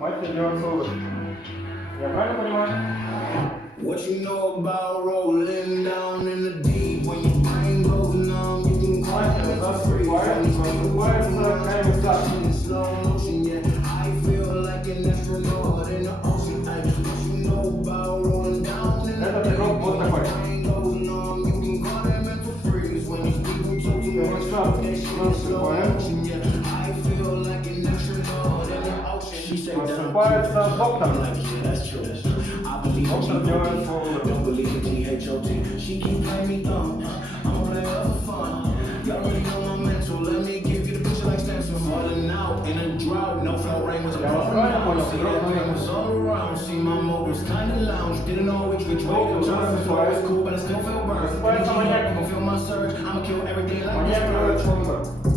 Мафия делается вывод. Я правильно понимаю? What you know about rolling down in the deep when your brain goes numb, you can call it free. Slow motion, yeah. I feel like an astronaut in the ocean. What you know about rolling down in the deep when your brain goes numb, you can call it mental freeze. When these people talk too much, that shit in slow motion, yeah. I feel like an astronaut in the ocean. She said that Просыпается доктор. that's true. I believe Доктор делает свой вывод. don't believe in T-H-O-T. She keep playing me dumb. I'm only here for fun. Y'all already know my mental. Let me give you the picture like stencil. Falling out in a drought. No flow rain was a problem. See that rain was all around. See my motives kinda lounge. Didn't know which way to go. It's cool, but I still feel burned. I'ma feel my surge. I'ma kill everything like this.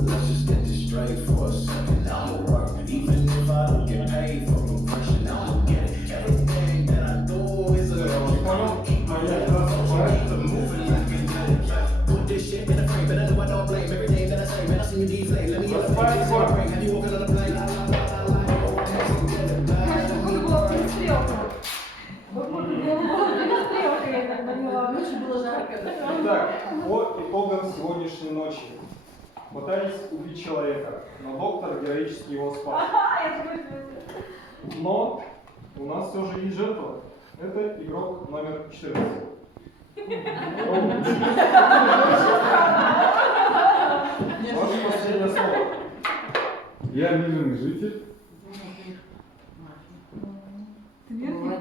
Let's just get this straight for a second. I'ma work. Even if I don't get paid for compression, I'ma get it. Everything that I do is a moving like a put this shit in a frame, but I know I don't blame everything that I say. Man, I see you deflate. Let me get a face. Have you walking on a plane? Ночью было жарко. Итак, по итогам сегодняшней ночи. Пытались убить человека, но доктор героически его спас. Но у нас все же есть жертва. Это игрок номер 14. Ваше последнее слово. Я мирный житель. Блин,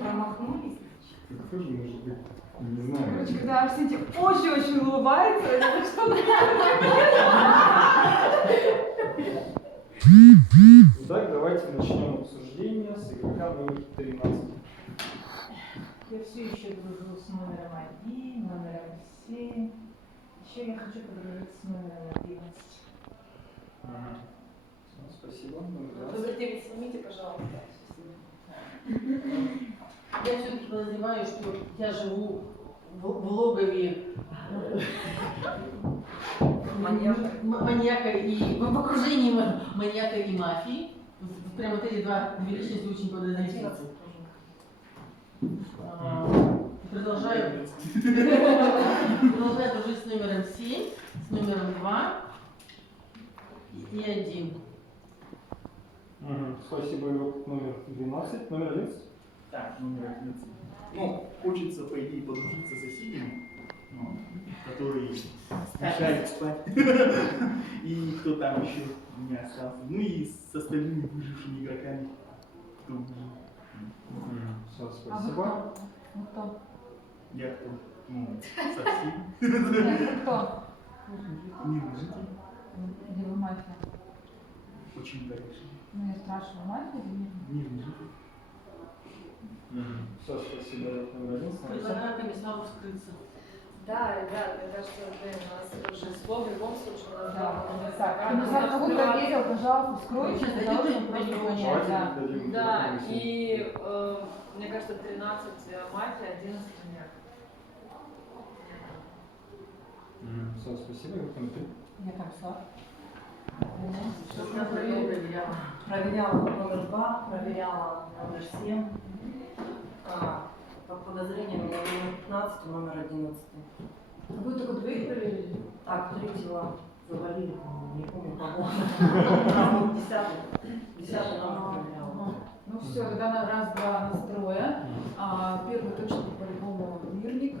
Промахнулись. это тоже может быть, не знаю. Короче, когда Арсентий очень-очень улыбается, это что? Итак, давайте начнем обсуждение с игрока номер 13. Я все еще дружу с номером 1, номером 7. Еще я хочу подружиться с номером 11. Спасибо. Номер 20. Номер 9 снимите, пожалуйста. Я все-таки подозреваю, что я живу в логове маньяка и в окружении маньяка и мафии. Прямо вот эти две личности очень подозрительны. Продолжаю дружить с номером 7, с номером 2 и 1. Спасибо, игрок номер 12. Номер 11. Так, номер 11. Ну, хочется, по идее, подружиться с соседями, которые мешают спать. И кто там еще у меня остался. Ну и с остальными выжившими игроками, кто выжил. Все, А вы спасибо. кто? Вы кто? Я кто? Ну, совсем. Вы кто? Мирный житель. Или вы мафия? Очень горячий. Ну, я спрашиваю, мафия или нет? Мирный житель. Все, спасибо, игрок номер 11. Предлагаю комиссару скрыться. Да, ребят, мне кажется, блин, у нас торжество в любом случае. У нас Да, комиссар. комиссар, кого проверил, пожалуйста, скройте, Сейчас пожалуйста, дадим просто ему понять, Давайте да. дадим Да, комиссию. и мне кажется, 13 мафия, 11 маньяк. Все, спасибо, игрок номер 3. Я комиссар. Что я проверяла? Проверяла номер 2, проверяла номер 7. По подозрениям на номер 15 и номер 11. Вы только двоих проверили? Так, третьего завалили, по-моему, не помню кого. 10 номер проверяла. Ну все, тогда на раз, два, нас трое. Первый точно по-любому мирник.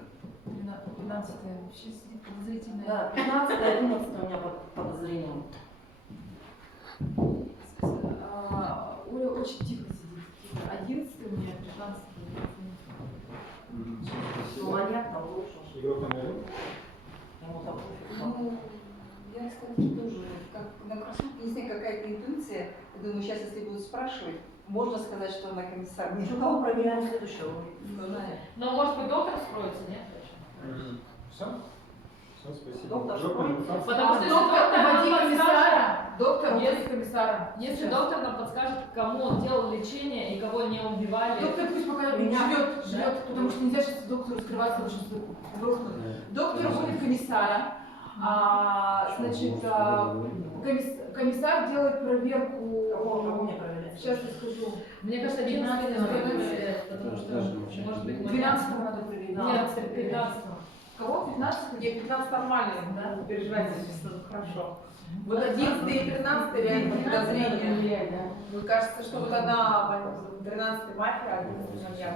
15-е вообще сидит подозрительная. Да, 15 и 11 у меня под подозрением. Оля очень тихо сидит. 11 у меня, 15 Ну, маньяк там лучше. Игрок номер 1. Ему там пофиг. Ну, я скажу, что тоже, как на красотке, не знаю, какая-то интуиция. Я думаю, сейчас, если будут спрашивать, можно сказать, что она комиссар. Ну, кого проверяем следующего? Не знаю. Но может быть доктор скроется, нет? Все? Все, спасибо. Доктор Игрок номер скроется. 15. Потому что если доктор, доктор нам уводи подскажет, комиссара. Доктор, уводи Если- комиссара. если Сейчас. доктор нам подскажет, кому он делал лечение и кого не убивали. Доктор пусть пока Меня- живет, потому что нельзя сейчас доктору скрываться, потому что грохнут. Доктор уводит комиссара. Значит, комиссар делает проверку. Кого мне проверять? Сейчас я скажу. Мне кажется, 19 надо проверять, потому что, может быть, 12 надо проверить. Нет, 15. Кого? 15? Нет, 15 нормально, да? Не переживайте, все хорошо. Вот 11 и 13 реально подозрения. Мне кажется, что вот она 13 мафия, а 11 маньяк.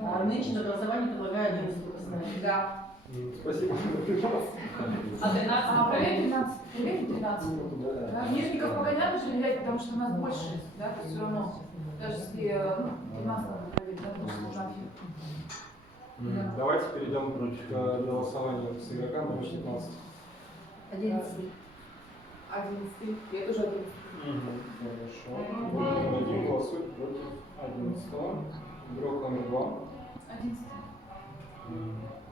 А нынче на голосовании предлагаю 11 поставить. Да. Спасибо. А 13 проверь 13. Проверь 13. Да, Мирников пока не надо проверять, потому что у нас больше, да, то есть все равно. Даже если 15 надо проверить, да, потому что мафия. Давайте перейдем к голосованию с игроками номер 15. 11. 11. Я тоже 11. Хорошо. Игрок номер 1 голосует против 11. Игрок номер 2. 11.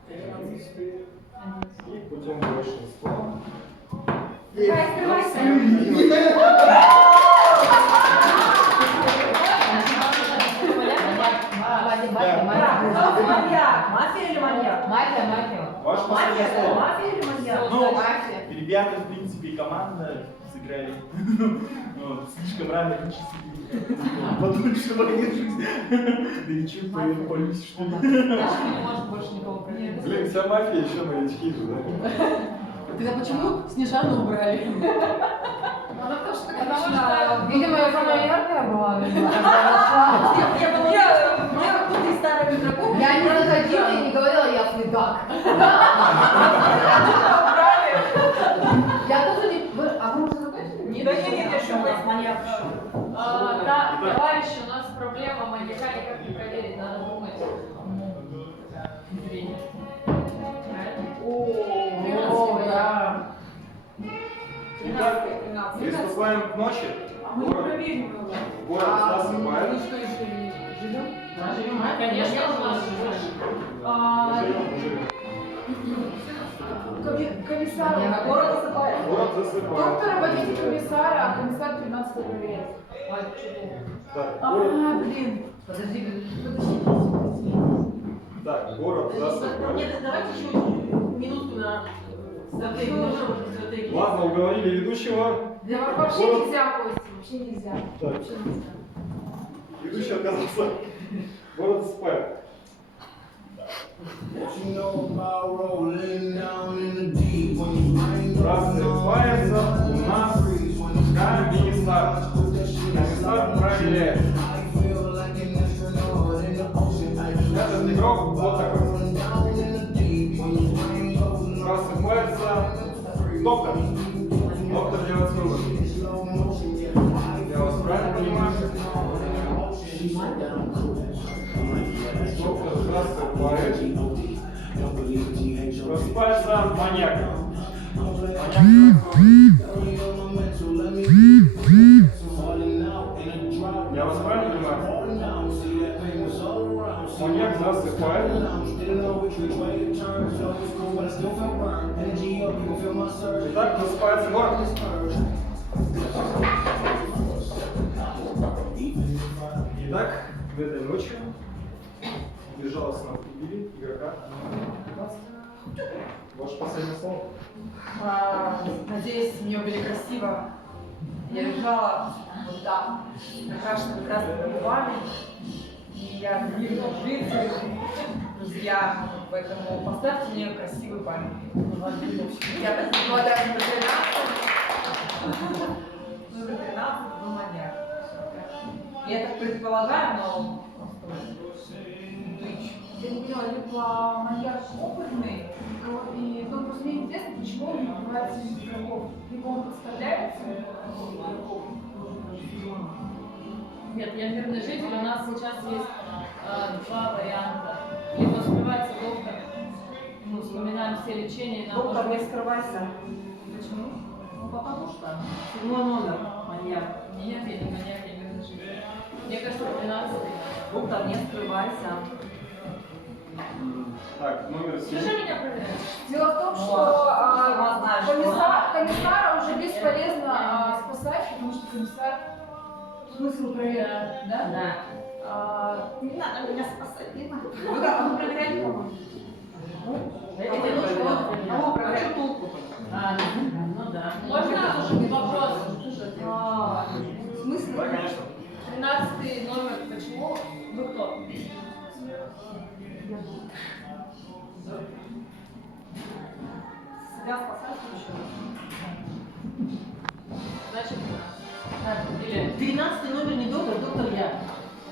11. И путем большинства. Мафия или маньяк? Ваш последний слово. Мафия или маньяк? Ну, ребята, в принципе, команда сыграли. Ну, слишком рано вычислили. Подольше выдержать. Да ничего, боюсь, что ли. Даже не может больше никого проверить. Блин, вся мафия еще новички же, да? Тогда почему Снежану убрали? Она тоже Потому что, такая, видимо, я самая яркая была. Я кто-то из старых игроков. Я не заходила и не говорила, я следак. Я тоже не... А вы уже закончили? Нет, еще будет маньяк. Так, товарищи, у нас проблема, маньяка никак не проверить, надо думать. Зрение. О, да. Итак, приступаем к ночи. мы не проверим его. Город засыпает. Мы что, еще живем? Конечно, у нас Комиссар, Город засыпает. Город засыпает. доктора водите комиссара, а комиссар 13 проверяет. Так, город, Блин. Подожди. так, город засыпает. Нет, давайте еще минутку на стратегию. Стратегию. Ладно, уговорили ведущего. Да, вообще Город- нельзя, Костя, вообще нельзя. Так, Вообще нельзя. ведущий оказался. Город засыпает. You know about rolling down in the deep when you ain't Просыпается у нас комиссар. Комиссар проверяет. Этот игрок вот такой. Просыпается доктор. Доктор делает свой выбор. Я вас правильно понимаю? Доктор засыпает. Просыпается маньяк. Я вас правильно понимаю? Маньяк засыпает. Итак, засыпается город. Итак, в этой ночью безжалостно убили игрока. Ваше последнее слово. Надеюсь, меня убили красиво. Я лежала вот там, накрашенными красными губами. И я вижу жителей, друзья, поэтому поставьте мне красивый памятник. Я молодая номер 13. Номер 13 был маньяк. Я так предполагаю, но Я не поняла, либо маньяк опытный, и ну, просто мне интересно, почему он называется игроков. Либо он подставляется игроков. Нет, я мирный житель, у нас сейчас есть два варианта. Либо успевается доктор, мы вспоминаем все лечения, и нам Доктор, может не быть... скрывайся. Почему? Ну, потому что. 7 номер, маньяк. Нет, я не маньяк, я мирный житель. Мне кажется, 13-й. Доктор, не скрывайся. Так, номер 7. Слушай меня проверять. Дело в том, Ну, что сама знаешь, что- комиссара уже бесполезно спасать, потому что комиссар смысл проверять, да? Да. Не надо меня спасать, не надо. Вы как, вы проверяли кого? Эти ночи Кого проверять? А, ну да. Можно вопрос? В смысле? Да, конечно. 13 номер, почему? Вы кто? Себя спасать еще. Значит, Или 13 номер не доктор, доктор я.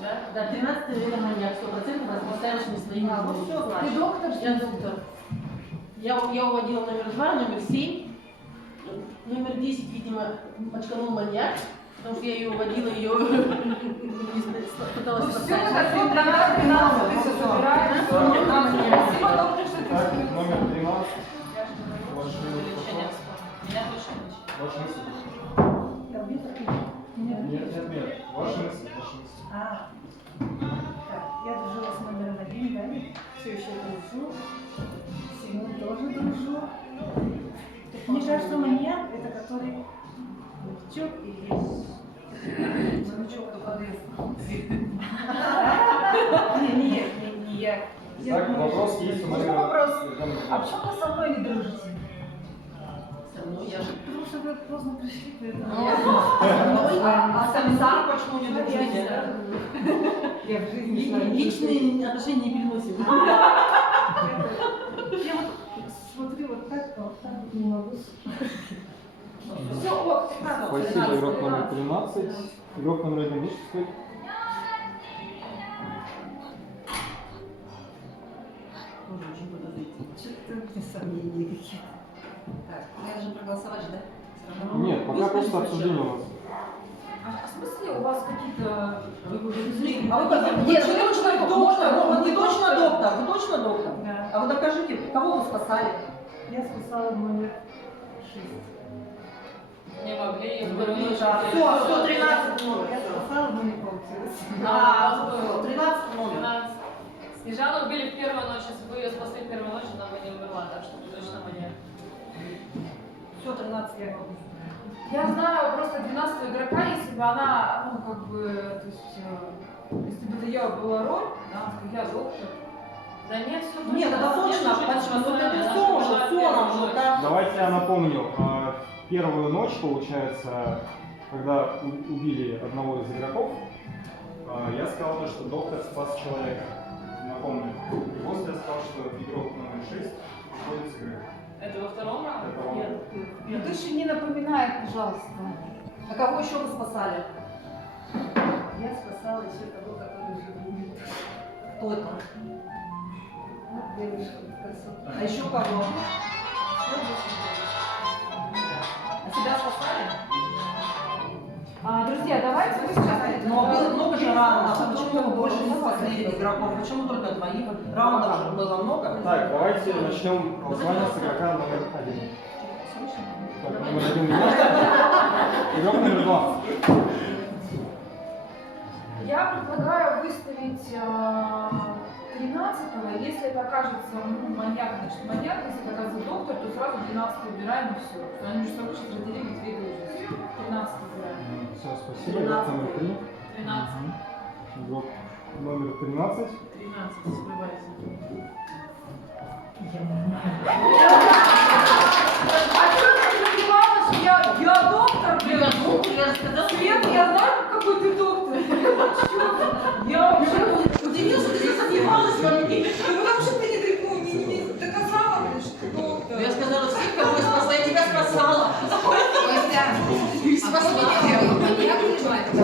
да? Да, 13 это маньяк, 100%, вас поставишь не своими. Ну все, Ты значит. доктор? Я доктор. Я уводила номер 2, номер 7. Номер 10, видимо, очканул маньяк, потому что я ее уводила, ее пыталась Ну все, поставить. это все 13 ты все собираешь. Спасибо, доктор, что Так, ты номер 13. Ваше Лечение меня точно лечение. Ваша мысль. Компьютер? Нет. Ваша мысль. А, так, я дружила с номером 1, да? Все еще дружу. С Симон тоже дружу. Мне кажется, маньяк это который новичок или новичок до подъезда. Не я. Так, вопрос есть у Можно номера. вопрос? А почему вы со мной не дружите? Ну, я же... Потому что вы поздно пришли, поэтому А сами почему не дружите? я в жизни с вами Личные отношения не переносим. Я вот смотрю вот так вот не могу. Все, ок, 13. Спасибо, игрок номер 13. Игрок номер 1, видишь, стоит? Тоже очень подозрительно. Что-то у меня сомнения какие-то. Так, я же проголосовать же, да? Всё равно. Нет, пока просто обсуждение у нас. А в смысле у вас какие-то... А вы как? Нет, вы точно доктор, вы точно доктор, вы точно доктор. Да. А вы докажите, кого вы спасали? Я спасала номер 6. Не могли, и Ну, вторую ночь. да. Всё, 13 номер. Я спасала, но не получилось. А, 13 номер. 13. Снежану убили в первую ночь, если бы ее спасли в первую ночь, она бы не умерла, так что ты точно маньяк. Все, 13 я могу. Я знаю просто 12 игрока, если бы она, ну, как бы, то есть, если бы это я была роль, да, я доктор. Да нет, все Нет, это точно, почему? Вот это все нам же так. Давайте я напомню. Первую ночь, получается, когда убили одного из игроков, я сказал, то, что доктор спас человека. Напомню. И после я сказал, что игрок номер 6 уходит с игры. Это во втором раунде? Это вам. Ну ты же не напоминай, пожалуйста. А кого еще вы спасали? Я спасала еще того, который живет. Кто это? Девушка, красотка. А еще кого? А тебя спасали? Друзья, давайте мы сейчас... Но было много же раундов, а почему вы больше не спасли игроков? Почему только двоих? Раундов же было много. Так, давайте начнем голосование с игрока номер 1. Так, номер 1 игрок номер 2. Я предлагаю выставить 13-го, если это окажется маньяк, значит маньяк, если это окажется доктор, то сразу 12-го убираем и все. Они между собой сейчас разделили две должности. 13-го убираем. Все, спасибо. Игрок номер 3. 13. Игрок номер 13. 13, скрывайся. А что ты не понимала, что я доктор, блин? Я же сказала, Свет, я знаю, какой ты доктор. Чё? Я вообще... удивился, что ты сомневалась во мне. Ну потому что ты не доказала, блин, что ты доктор. Я сказала, всех, кого я спасла, я тебя спасала.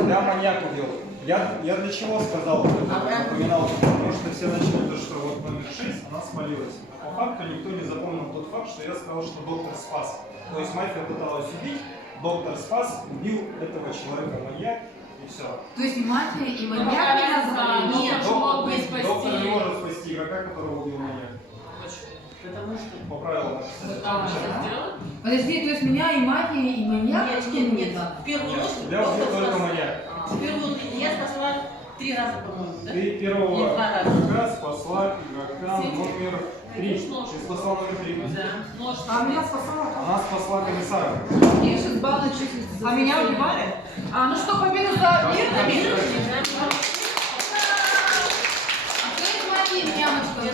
Да, маньяк убил. Я для чего сказал, напоминал, потому что все начали то, что вот номер 6, она спалилась. По факту никто не запомнил тот факт, что я сказал, что доктор спас. То есть мафия пыталась убить, доктор спас, убил этого человека маньяк, и все. То есть и мафия, и Ну, маньяк пока меня не знаю, забрали? но Нет, мог бы Доктор не спасти. может спасти игрока, которого убил маньяк. Потому что... По правилам. А, что сделать? Подожди, то есть меня и мафия, и маньяк? Нет. В первую ночь Тебя убил доктор только спас. маньяк. В первую ночь я спасла 3 раза, по-моему, да? Ты первого Нет, 2 раза. игрока спасла игрока номер 3. Нож. Ты спасла номер 3. Да. Нож. А меня спасала? Она спасла комиссара. Мне 6 баллов числится. А меня убивали? Ну что, победа за мирными? А кто из моей ямочка? Я